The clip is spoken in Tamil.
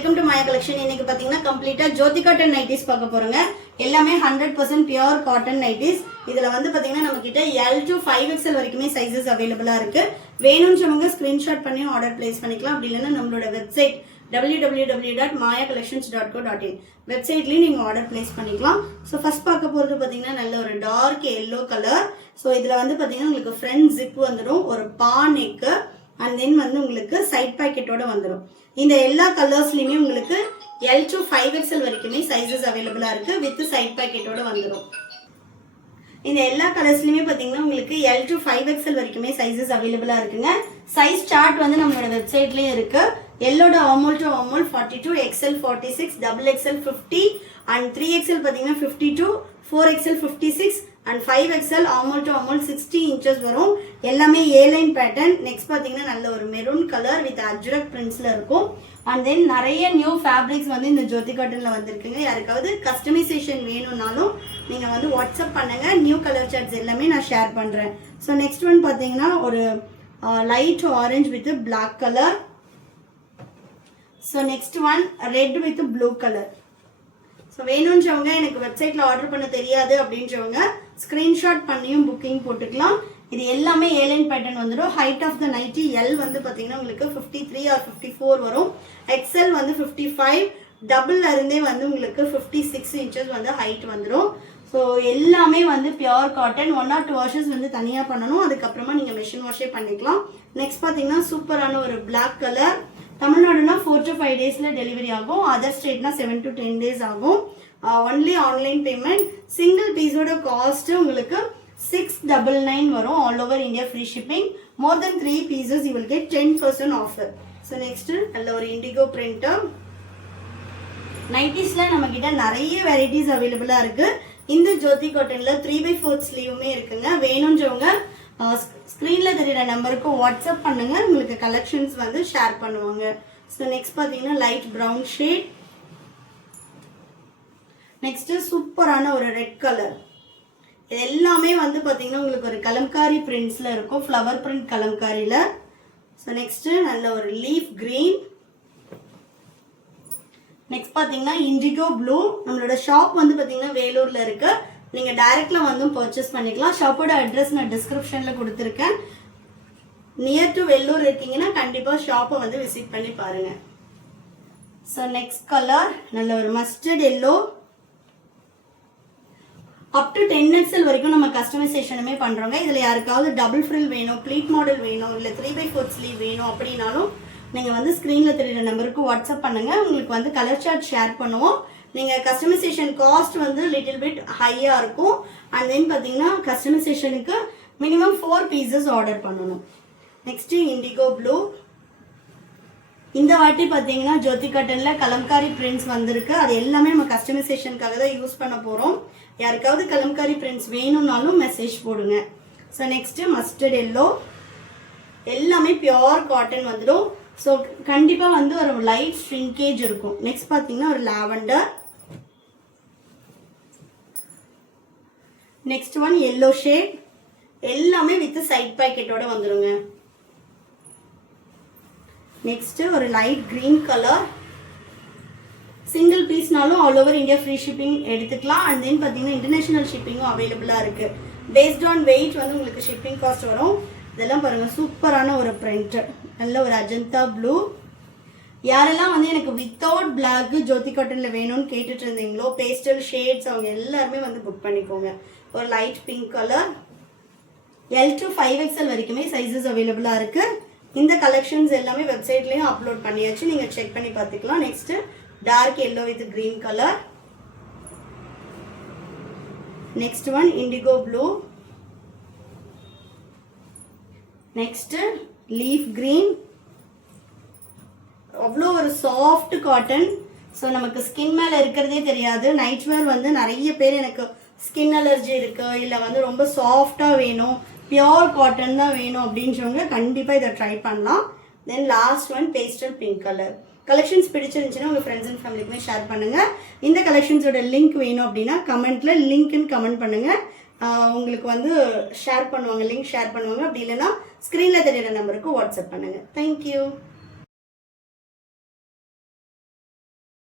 Welcome to Maya collection. இன்னைக்கு பாத்தீங்கன்னா கம்ப்ளீட்டா ஜோதி காட்டன் நைட்டிஸ் பார்க்க போறோங்க. எல்லாமே 100% பியூர் காட்டன் நைட்டிஸ். இதுல வந்து பாத்தீங்கன்னா நம்ம கிட்ட L to 5XL வரைக்குமே சைஸஸ் அவைலபிளா இருக்கு. வேணும்ன்றவங்க ஸ்கிரீன்ஷாட் பண்ணி ஆர்டர் பிளேஸ் பண்ணிக்கலாம். அப்படி இல்லைன்னா நம்மளோட வெப்சைட் www.mayacollections.co.in வெப்சைட்லயும் நீங்க ஆர்டர் பிளேஸ் பண்ணிக்கலாம். ஸோ ஃபர்ஸ்ட் பார்க்க போறது பாத்தீங்கன்னா நல்ல ஒரு டார்க் எல்லோ கலர். ஸோ இதுல வந்து பாத்தீங்கன்னா உங்களுக்கு ஃப்ரண்ட் ஜிப் வந்துடும், ஒரு பா நெக்கு, அண்ட் தென் வந்து உங்களுக்கு சைட் பாக்கெட்டோட வந்துடும். இந்த எல்லா கலர்ஸ்லயுமே உங்களுக்கு L to 5XL வரைக்குமே சைஸஸ் அவைலபிளா இருக்கு. வித் சைட் பாக்கெட்டோட வந்துடும். இந்த எல்லா கலர்ஸ்லயுமே பாத்தீங்கன்னா உங்களுக்கு L to 5XL வரைக்குமே சைஸஸ் அவைலபிளா இருக்குங்க. சைஸ் சார்ட் வந்து நம்மளோட வெப்சைட்லயே இருக்கு. எல்லோட armhole to armhole 42, XL 46, XXL 50 and 3XL பாத்தீங்கன்னா 52, 4XL 56 அண்ட் 5XL armhole to armhole 60 inches வரும். எல்லாமே ஏ லைன் பேட்டர்ன். நெக்ஸ்ட் பாத்தீங்கன்னா நல்ல ஒரு மெரூன் கலர் வித் அஜ்ரக் பிரிண்ட்ஸ்ல இருக்கும். அண்ட் தென் நிறைய நியூ ஃபேப்ரிக்ஸ் வந்து இந்த ஜோதி காட்டன்ல வந்திருக்குங்க. யாருக்காவது கஸ்டமைசேஷன் வேணும்னாலும் நீங்க வந்து வாட்ஸ்அப் பண்ணுங்க. நியூ கலர் சார்ட்ஸ் எல்லாமே நான் ஷேர் பண்றேன். ஸோ நெக்ஸ்ட் ஒன் பாத்தீங்கன்னா ஒரு light orange with black colour. So next one red with blue colour. So வேணுன்றவங்க எனக்கு வெப்சைட்ல ஆர்டர் பண்ண தெரியாது அப்படின்றவங்க ஸ்கிரீன்ஷாட் பண்ணியும் புக்கிங் போட்டுக்கலாம். இது எல்லாமே ஏலைன் பேட்டர்ன் வந்துடும். ஹைட் ஆஃப் த நைட்டி எல் வந்து பார்த்தீங்கன்னா உங்களுக்கு 53 ஆர் 54 வரும். எக்ஸ்எல் வந்து 55, டபுள்ல இருந்தே வந்து உங்களுக்கு 56 இன்ச்சஸ் வந்து ஹைட் வந்துடும். ஸோ எல்லாமே வந்து பியூர் காட்டன். 1 or 2 வாஷஸ் வந்து தனியாக பண்ணணும். அதுக்கப்புறமா நீங்கள் மெஷின் வாஷே பண்ணிக்கலாம். நெக்ஸ்ட் பார்த்தீங்கன்னா சூப்பரான ஒரு பிளாக் கலர். தமிழ்நாடுனா 4 to 5 டேஸ்ல டெலிவரி ஆகும். அதர் ஸ்டேட்னா 7 to 10 டேஸ் ஆகும். Only online payment. சிங்கிள் பீஸோட காஸ்ட் உங்களுக்கு 699 வரும். All over India free shipping. More then 3 pieces you will get 10% offer. So next நல்ல ஒரு இண்டிகோ பிரிண்டர். நைட்டிஸ்ல நம்ம கிட்ட நிறைய வெரைட்டிஸ் அவைலபிளா இருக்கு. இந்த ஜோதி காட்டன்ல 3/4 ஸ்லீவுமே இருக்குங்க. வேணும்ன்றவங்க ஸ்க்ரீன்ல தெரியுற நம்பருக்கு வாட்ஸ்அப் பண்ணுங்க. உங்களுக்கு கலெக்ஷன்ஸ் வந்து ஷேர் பண்ணுவாங்க. ஸோ நெக்ஸ்ட் பார்த்தீங்கன்னா லைட் ப்ரௌன் ஷேட். நெக்ஸ்ட் சூப்பரான ஒரு ரெட் கலர். இது எல்லாமே வந்து பார்த்தீங்கன்னா உங்களுக்கு ஒரு கலம்காரி பிரிண்ட்ஸ்ல இருக்கும். ஃப்ளவர் பிரிண்ட் கலம்காரியில. ஸோ நெக்ஸ்ட் நல்ல ஒரு லீஃப் கிரீன். நெக்ஸ்ட் பார்த்தீங்கன்னா இண்டிகோ ப்ளூ. நம்மளோட ஷாப் வந்து பார்த்தீங்கன்னா வேலூர்ல இருக்கு. நீங்க டைரக்ட்ல வந்து பர்ச்சேஸ் பண்ணிக்கலாம். ஷாப்போட அட்ரஸ் நான் டிஸ்கிரிப்ஷன்ல கொடுத்துருக்கேன். நியர் டு வெள்ளூர் இருக்கீங்கன்னா கண்டிப்பா ஷாப்பை வந்து விசிட் பண்ணி பாருங்க. ஸோ நெக்ஸ்ட் கலர் நல்ல ஒரு mustard yellow. Up to 10XL வரைக்கும் நம்ம கஸ்டமைசேஷனுமே பண்றோங்க. இதுல யாருக்காவது டபுள் ஃப்ரில் வேணும், ப்ளீட் மாடல் வேணும், இல்ல 3/4 ஸ்லீவ் வேணும் அப்படின்னாலும் நீங்க வந்து ஸ்கிரீன்ல தெரியுற நம்பருக்கு வாட்ஸ்அப் பண்ணுங்க. உங்களுக்கு வந்து கலர் சார்ட் ஷேர் பண்ணுவோம். நீங்க கஸ்டமைசேஷன் காஸ்ட் வந்து லிட்டில் பிட் ஹையா இருக்கும். அண்ட் தென் பாத்தீங்கன்னா கஸ்டமைசேஷனுக்கு மினிமம் 4 pieces ஆர்டர் பண்ணணும். Next indigo blue. இந்த வாட்டி பாத்தீங்கன்னா ஜோதி காட்டன்ல கலம்காரி பிரிண்ட்ஸ் வந்திருக்கு. அது எல்லாமே நம்ம கஸ்டமைசேஷனுக்காக தான் யூஸ் பண்ண போறோம். யாருக்காவது கலம்காரி பிரிண்ட்ஸ் வேணும்னாலும் மெசேஜ் போடுங்க. So next mustard yellow. எல்லாமே பியூர் காட்டன் வந்துடும். ஸோ கண்டிப்பா வந்து ஒரு லைட் ஷ்ரிங்கேஜ் இருக்கும். நெக்ஸ்ட் பாத்தீங்கன்னா ஒரு lavender. Next one yellow shade. எல்லாமே வித் சைட் பாக்கெட்டோட வந்துருங்க. நெக்ஸ்ட் ஒரு லைட் கிரீன் கலர். சிங்கிள் பீஸ்னாலும் all over India free shipping எடுத்துக்கலாம். அண்ட் தென் பார்த்தீங்கன்னா இன்டர்நேஷனல் ஷிப்பிங்கும் அவைலபிளா இருக்கு. பேஸ்ட் ஆன் வெயிட் வந்து உங்களுக்கு ஷிப்பிங் காஸ்ட் வரும். இதெல்லாம் பாருங்க சூப்பரான ஒரு பிரிண்ட். நல்ல ஒரு அஜந்தா ப்ளூ. யாரெல்லாம் வந்து எனக்கு வித்தவுட் பிளாக் ஜோதி காட்டன்ல வேணும்னு கேட்டுட்டு இருந்தீங்களோ, பேஸ்டல் ஷேட்ஸ், அவங்க எல்லாருமே வந்து புக் பண்ணிக்கோங்க. ஒரு light pink colour. L to 5XL வரைக்குமே சைஸஸ் அவைலபிளா இருக்கு. இந்த கலெக்ஷன்ஸ் எல்லாமே வெப்சைட்லயும் அப்லோட் பண்ணியாச்சு. நீங்க செக் பண்ணி பார்த்துக்கலாம். Next dark yellow with green colour. Next one indigo blue. Next leaf green. அவ்வளோ ஒரு சாஃப்ட் காட்டன். ஸோ நமக்கு ஸ்கின் மேல இருக்கிறதே தெரியாது. நைட் வேர் வந்து நிறைய பேர் எனக்கு ஸ்கின் அலர்ஜி இருக்கு, இல்லை வந்து ரொம்ப சாஃப்டா வேணும், பியோர் காட்டன் தான் வேணும் அப்படின்றவங்க கண்டிப்பா இதை ட்ரை பண்ணலாம். Then last one pastel pink colour. Collections பிடிச்சிருந்துச்சுன்னா உங்க ஃப்ரெண்ட்ஸ் அண்ட் ஃபேமிலிக்குமே ஷேர் பண்ணுங்க. இந்த கலெக்ஷன்ஸோட லிங்க் வேணும் அப்படின்னா கமெண்ட்ல லிங்க்னு கமெண்ட் பண்ணுங்க. உங்களுக்கு வந்து ஷேர் பண்ணுவாங்க, லிங்க் ஷேர் பண்ணுவாங்க. அப்படி இல்லைன்னா ஸ்க்ரீனில் தெரியுற நம்பருக்கு வாட்ஸ்அப் பண்ணுங்க. தேங்க்யூ.